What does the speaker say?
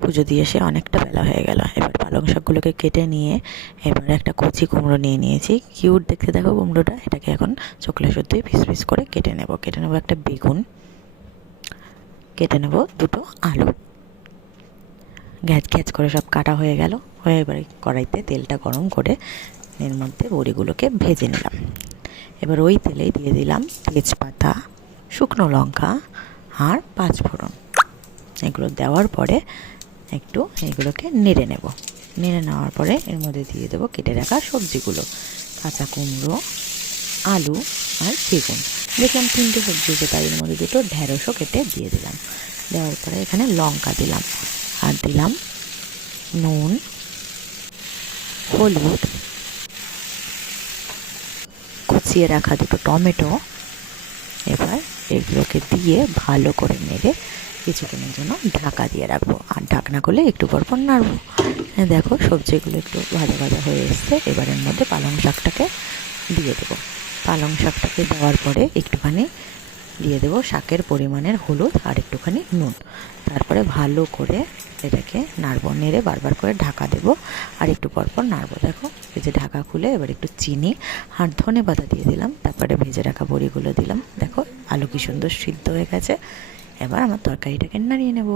পুজো দিয়ে এসে অনেকটা বেলা হয়ে গেল। এবার পালং শাকগুলোকে কেটে নিয়ে এবার একটা কচি কুমড়ো নিয়ে নিয়েছি। কিউট দেখতে দেখো কুমড়োটা। এটাকে এখন চোখলা শুদ্ধই পিস পিস করে কেটে নেব। একটা বেগুন, কেটে নেব দুটো আলু। গ্যাস গ্যাস করে সব কাটা হয়ে গেল। এবার কড়াইতে তেলটা গরম করে এর মধ্যে বড়িগুলোকে ভেজে নিলাম। এবার ওই তেলেই দিয়ে দিলাম তেজপাতা, শুকনো লঙ্কা আর পাঁচফোড়ন। এগুলো দেওয়ার পরে একটু এগুলোকে নেড়ে নেব। নেড়ে নেওয়ার পরে এর মধ্যে দিয়ে দেবো কেটে রাখা সবজিগুলো, কাঁচা কুমড়ো, আলু আর বেগুন। দেখলাম 3টে সবজি হচ্ছে, তাই এর মধ্যে দুটো ঢ্যাঁড়সও কেটে দিয়ে দিলাম। দেওয়ার পরে এখানে লঙ্কা দিলাম আর দিলাম নুন, হলুদ, কুচিয়ে রাখা দুটো টমেটো। এবার এগুলোকে দিয়ে ভালো করে নেড়ে কিছুক্ষণের জন্য ঢাকা দিয়ে রাখবো। আর ঢাকনা করলে একটু পর পর নাড়বো। দেখো সবজিগুলো একটু ভাজা ভাজা হয়ে এসছে। এবার এর মধ্যে পালং শাকটাকে দিয়ে দেবো। পালং শাকটাকে দেওয়ার পরে একটুখানি দিয়ে দেবো শাকের পরিমাণের হলুদ আর একটুখানি নুন। তারপরে ভালো করে এটাকে নাড়বো। নেড়ে বারবার করে ঢাকা দেবো আর একটু পর পর নাড়বো। দেখো এই যে ঢাকা খুলে এবার একটু চিনি আর ধনেপাতা দিয়ে দিলাম। তারপরে ভেজে রাখা বড়িগুলো দিলাম। দেখো আলু কি সুন্দর সিদ্ধ হয়ে গেছে। এবার আমার তরকারিটাকে নাড়িয়ে নেব।